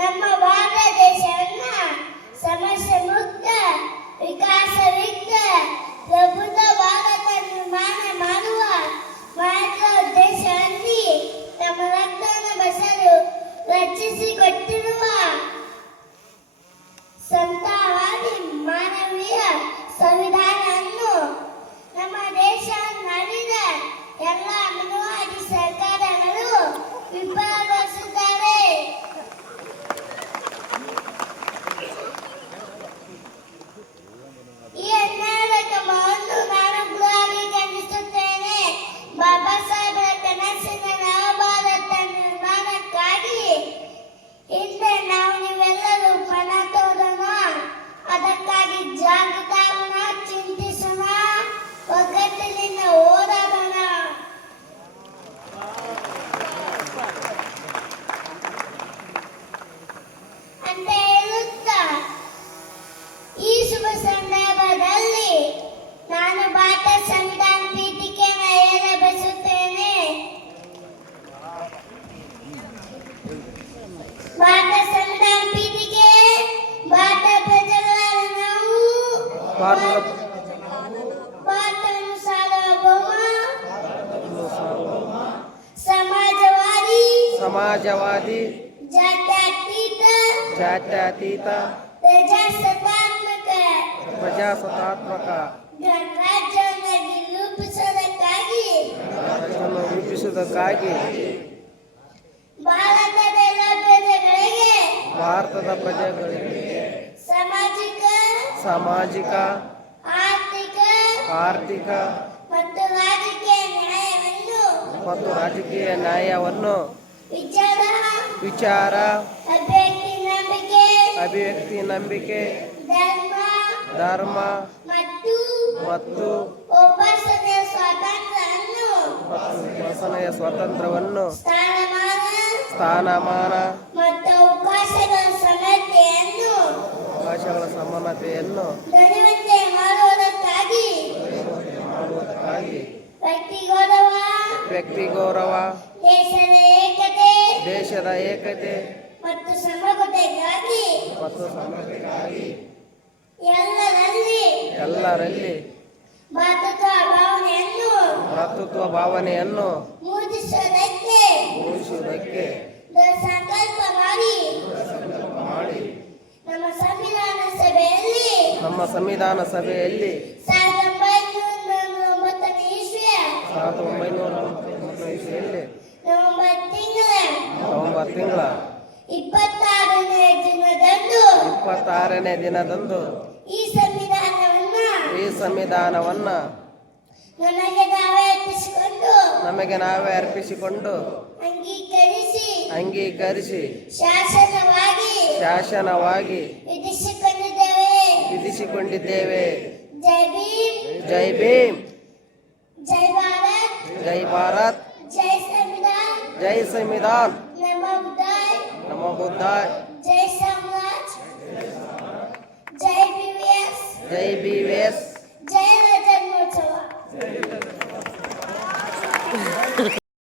ನಮ್ಮ ಭಾರತದ ಭಾರತವನ್ನು ಸಾರ್ವಭೌಮ ಸಮಾಜವಾದಿ ಸಮಾಜವಾದಿ ಜಾತ್ಯತೀತ ಜಾತ್ಯತೀತ ಪ್ರಜಾಸತ್ತಾತ್ಮಕ ಪ್ರಜಾಸತ್ತಾತ್ಮಕ ಗಣರಾಜ್ಯವನ್ನು ನಿರೂಪಿಸುವುದಕ್ಕಾಗಿ ರಾಜ್ಯವನ್ನು ರೂಪಿಸುವುದಕ್ಕಾಗಿ ಭಾರತದ ಎಲ್ಲ ಪ್ರಜೆಗಳಿಗೆ ಭಾರತದ ಪ್ರಜೆಗಳಿಗೆ ಸಾಮಾಜಿಕ ಸಾಮಾಜಿಕ ಆರ್ಥಿಕ ಮತ್ತು ರಾಜಕೀಯ ನ್ಯಾಯವನ್ನು ವಿಚಾರ ಅಭಿವ್ಯಕ್ತಿ ನಂಬಿಕೆ ಧರ್ಮ ಮತ್ತು ಉಪಾಸನೆಯ ಸ್ವಾತಂತ್ರ್ಯವನ್ನು ಸ್ಥಾನಮಾನ ಮಾಡುವುದಕ್ಕಾಗಿ ವ್ಯಕ್ತಿ ಗೌರವ ವ್ಯಕ್ತಿ ಗೌರವ ದೇಶದ ಏಕತೆ ದೇಶದ ಏಕತೆ ಮತ್ತು ಸಮಗ್ರತೆಗಾಗಿ ಮತ್ತು ಸಮಗ್ರತೆಗಾಗಿ ಎಲ್ಲರಲ್ಲಿ ಎಲ್ಲರಲ್ಲಿ ಭಾತೃತ್ವ ಭಾವನೆಯನ್ನು ಭ್ರಾತೃತ್ವ ಭಾವನೆಯನ್ನು ಮೂಡಿಸುವುದಕ್ಕೆ ಮೂಡಿಸುವುದಕ್ಕೆ ಸಂಕಲ್ಪ ಮಾಡಿ ಮಾಡಿ ಸಂವಿಧಾನ ಸಭೆಯಲ್ಲಿ ನಮ್ಮ ಸಂವಿಧಾನ ಸಭೆಯಲ್ಲಿ. ಸಾವಿರದ ಒಂಬೈನೂರ ಇಸವಿಯಲ್ಲಿ. ನವೆಂಬರ್ ತಿಂಗಳ ಇಪ್ಪತ್ತಾರನೇ ದಿನದಂದು ಇಪ್ಪತ್ತಾರನೇ ದಿನದಂದು ಈ ಸಂವಿಧಾನವನ್ನ ಈ ಸಂವಿಧಾನವನ್ನು ನಮಗೆ ನಾವೇ ಅರ್ಪಿಸಿಕೊಂಡು ನಮಗೆ ನಾವೇ ಅರ್ಪಿಸಿಕೊಂಡು ಅಂಗೀಕರಿಸಿ ಅಂಗೀಕರಿಸಿ ಶಾಸನವಾಗಿ ಶಾಸನವಾಗಿ ವಿಧಿಸಿಕೊಂಡಿದ್ದೇವೆ ವಿಧಿಸಿಕೊಂಡಿದ್ದೇವೆ ಜೈ ಭೀಮ್ ಜೈ ಭೀಮ್ ಜೈ ಭಾರತ್ ಜೈ ಭಾರತ್ ಜೈ ಸಂವಿಧಾನ್ ಜೈ ಸಂವಿಧಾನ್ ನಮ ಬುದ್ಧಾಯ್ ನಮ ಬುದ್ಧಾಯ್ ಜೈ ಸಾಮ್ರಾಜ್ ಜೈ ಬಿ ವಿ ಎಸ್ ಜೈ ಬಿ ಎಸ್